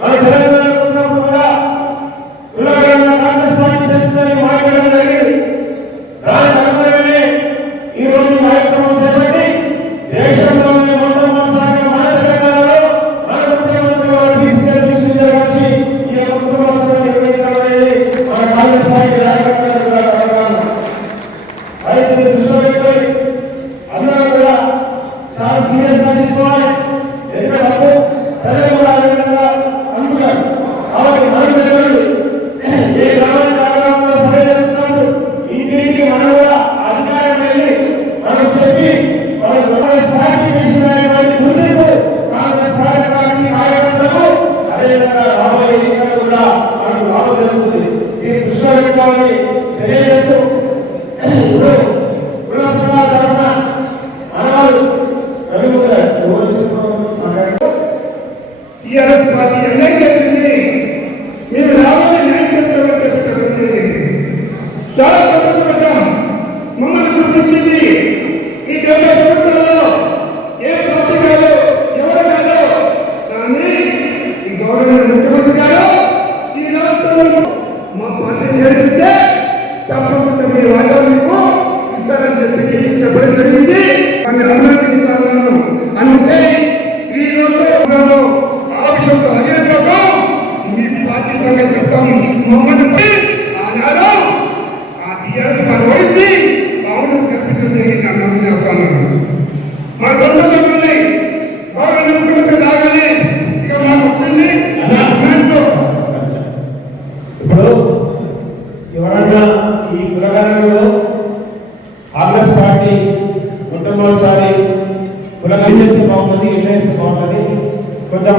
మన తెలంగాణ వచ్చినప్పుడు కూడా కులగణన కాంగ్రెస్ పార్టీ చేస్తుందని మాట్లాడడం జరిగింది. దానికి అనుగుణంగానే ఈ రోజు కార్యక్రమం చేపట్టి దేశంలోని మొట్టమొదటిసారిగా మన తెలంగాణలో మన ముఖ్యమంత్రి వారు తీసుకెళ్లి కలిసి ఈ యొక్క కుటుంబ సభను నిర్వహించడం అనేది మన కాంగ్రెస్ పార్టీ నాయకత్వానికి కూడా కలగాలి. అయితే దృష్టిలో పెట్టుకొని అందరూ కూడా చాలా సీరియస్ గా తీసుకోవాలి. ఎందుకంటే ప్రజలు కూడా అదే విధంగా అనుకుంటారు. కాబట్టి మనం తెలియదు ఏ గ్రామానికి గ్రామంలో సభ జరుగుతున్నప్పుడు ఇంటికి మనం కూడా అధికారం వెళ్ళి మనం చెప్పి మన కాంగ్రెస్ పార్టీ చేసినటువంటి గుర్తింపు కాంగ్రెస్ పార్టీ కార్యకర్తలకు అదేవిధంగా రాబోయే ఎన్నికలు కూడా మనకు లాభం జరుగుతుంది. దీన్ని దృష్టిలో పెట్టుకోవాలని తెలియజేస్తూ టీఆర్ఎస్ పార్టీ ఎన్నిక చేసింది. మేము రాబోయే నాయకత్వం చేస్తున్నది చాలా సంతోషపడ్డాం. మమ్మల్ని గుర్తించింది. ఈ 70 సంవత్సరాల్లో ఏ పార్టీ కాదు, ఎవరు కాదు, కానీ ఈ గవర్నమెంట్ ముఖ్యమంత్రి గారు ఈ రాష్ట్రంలో మా పార్టీ చేస్తే తప్పకుండా మీ వాటా మీకు ఇస్తారని చెప్పడం జరిగింది. అని అభినందించాలను. అందుకే ఈ రోజు ఆవిషంతో అడిగినప్పుడు మీ పార్టీ సంగతి చెప్తాం. మమ్మల్ని ఆనాడు ఆ టీఆర్ఎస్ పనివైంది కాంగ్రెస్ కల్పించడం జరిగింది. అన్నం చేస్తాను మా సంతోషంలోనే బాగా ముఖ్యమంత్రి రాగానే ఇక మాకు వచ్చింది. ఇప్పుడు ఎవరన్నా ఈ కులగణనలో కాంగ్రెస్ పార్టీ మొట్టమొదటిసారి కులగణన చేస్తే బాగుంటుంది, ఎట్లా చేస్తే బాగుంటుంది, కొంచెం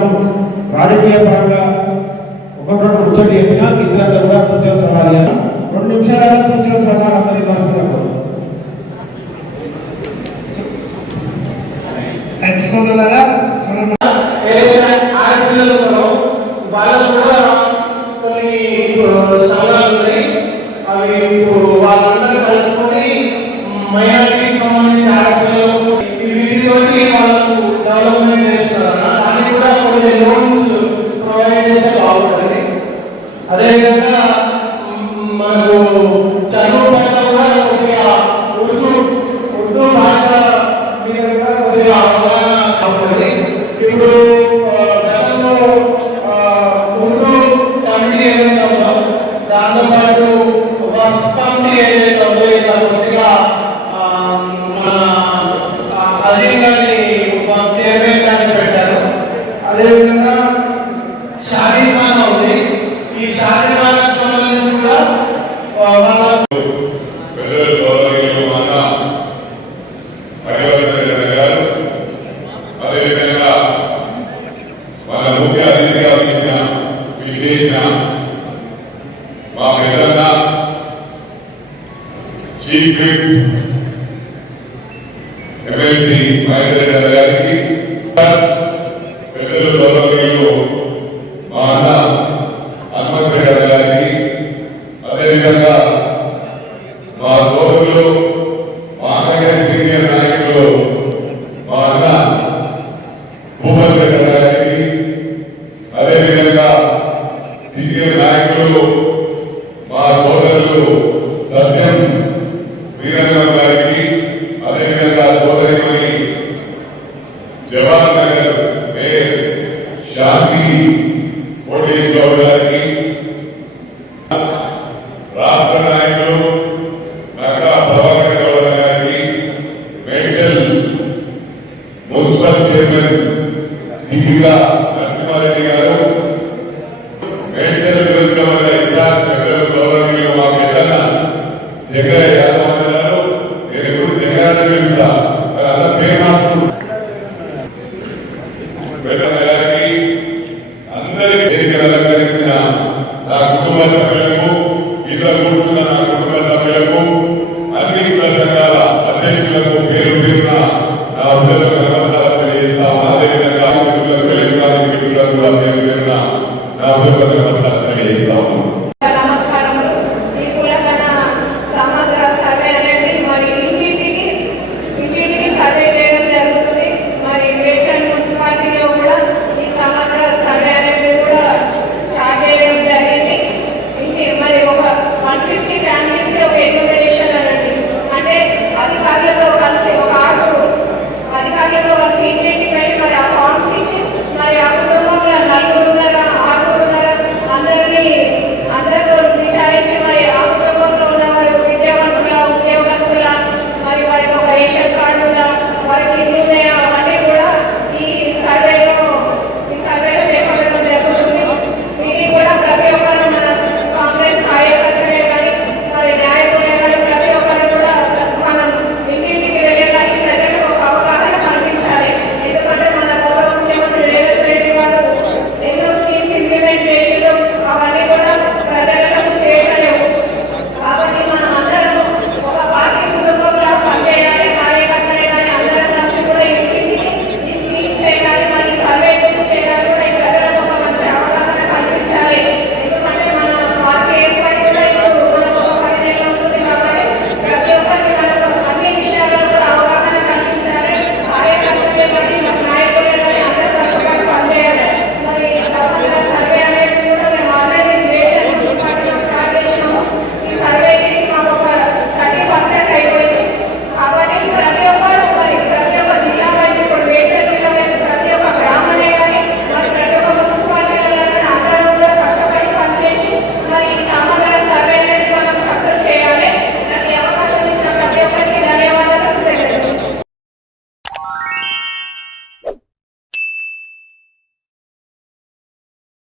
రాజకీయ పరంగా ఒకటి రెండు ముచ్చటి చెప్పినా ఇద్దరు కూడా సూచన సలహాలు 2 నిమిషాల సూచన సలహాలు అందరి భాషలో వాళ్ళకు కూడా కొన్ని సవాళ్ళు ఉన్నాయి. అవి వాళ్ళందరూ కలుపుకొని మైనారిటీకి సంబంధించిన ఆడపిల్లలకు వీటితోటి వాళ్ళకు డెవలప్మెంట్ చేస్తున్నారు. దానికి కూడా కొన్ని లోన్స్ ప్రొవైడ్ చేస్తే బాగుంటుంది. అదేవిధంగా మనకు చదువు పట్ల కూడా కొద్దిగా ఉర్దూ భాష మీద కూడా కొద్దిగా అవగాహన కావాలి. ఇప్పుడు గతంలో ఉర్దూ కమిటీ ఏదైతే ఉందో దాంతోపాటు కమిటీ ఏదైతే ఉందో ఇలా కొద్దిగా మన అధికారిని చైర్మన్ గారిని పెట్టారు. అదేవిధంగా షాదీఖానా ఉంది. ఈ షాదీఖానాకు సంబంధించి కూడా అదేవిధంగా మన ముఖ్య అతిథిగా విచ్చేసిన మా పెద్దన్న చీఫ్ విప్ ఎమ్మెల్సీ మహేందర్ గారికి, పెద్దలు గౌరవనీయులు మా అన్న హనుమంత్ రెడ్డి గారికి, అదేవిధంగా మా గౌరవులు మా అన్నగారి సీనియర్ నాయకులు మా అన్న భూపతి రెడ్డి గారికి, అదేవిధంగా సీనియర్ నాయకులు మా సోదరులు సత్యం శ్రీరంగం గారికి, అదేవిధంగా సోదరిమణి జవహర్ నగర్ మేయర్ శాంతి కోటేశ్వర గారికి, రాష్ట్ర నాయకులు నగర ప్రభాకర్ గౌడ గారికి, మేడ్చల్ మున్సిపల్ చైర్మన్ దీపికా నరసింహారెడ్డి గారు, మేడ్చల్ నియోజకవర్గ ఇన్ఛార్జ్ గౌరవనీయులు మా పెద్దన్న జగయ్య యాదవ్ గారు. నేను ఇప్పుడు జగన్ పిలుస్తా, అలా పేరు మాత్రం పెద్దన్న గారికి, అందరికీ వేదికలు అలంకరించిన నా కుటుంబ సభ్యులకు, ఇతర కూర్చున్న నా కుటుంబ సభ్యులకు, అన్ని కుల సంఘాల అధ్యక్షులకు పేరు పేరున నా ఉద్యోగాలు తెలియజేస్తాము. అదేవిధంగా మిత్రులకు, ఎలక్ట్రానిక్ మిత్రులకు కూడా పేరు పేరున నా ఉద్యోగ తెలియజేస్తాము.